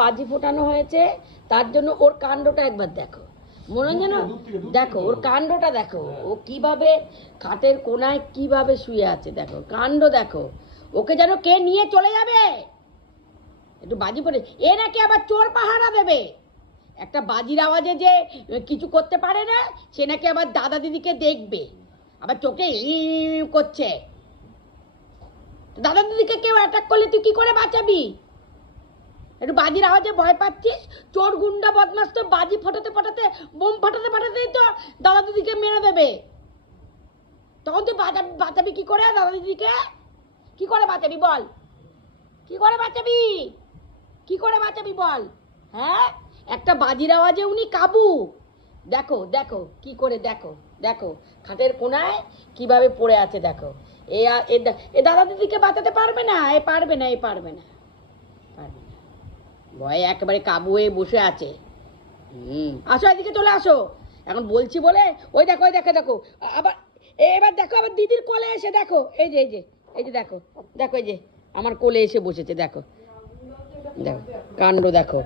বাজি ফোটানো হয়েছে, তার জন্য ওর কাণ্ডটা একবার দেখো। মনে হয় যেন দেখো ওর কাণ্ডটা দেখো, ও কিভাবে খাটের কোনায় কিভাবে শুয়ে আছে, দেখো কাণ্ড দেখো। ওকে যেন কে নিয়ে চলে যাবে। একটু বাজি পড়ে এ নাকি আবার চোর পাহারা দেবে। একটা বাজির আওয়াজে যে কিছু করতে পারে না, সে নাকি আবার দাদা দিদিকে দেখবে, আবার চোখে করছে। দাদা দিদিকে কেউ অ্যাটাক করলে তুই কি করে বাঁচাবি? একটু বাজির আওয়াজে ভয় পাচ্ছিস? চোর গুন্ডা বদমাস তো বাজি ফটাতে ফটাতে, বোম ফাটাতে ফাটাতেই তো দাদা দিদিকে মেরে দেবে। তখন তুই বাঁচাবি কি করে দাদা দিদিকে? কি করে বাঁচাবি বল? কি করে বাঁচাবি? কি করে বাঁচাবি বল? হ্যাঁ, একটা বাজির আওয়াজে উনি কাবু। দেখো দেখো কি করে, দেখো দেখো খাটের কোনায় কিভাবে পড়ে আছে দেখো। এ দাদা দিদিকে বাঁচাতে পারবে না, এ পারবে না, এ পারবে না, পারবে না। ভয়ে একেবারে কাবু হয়ে বসে আছে। আসো, এদিকে চলে আসো। এখন বলছি বলে ওই দেখো, ওই দেখো দেখো আবার। এবার দেখো আবার দিদির কোলে এসে দেখো, এই যে এই যে এই যে দেখো দেখো, এই যে আমার কোলে এসে বসেছে, দেখো দেখো কাণ্ড দেখো।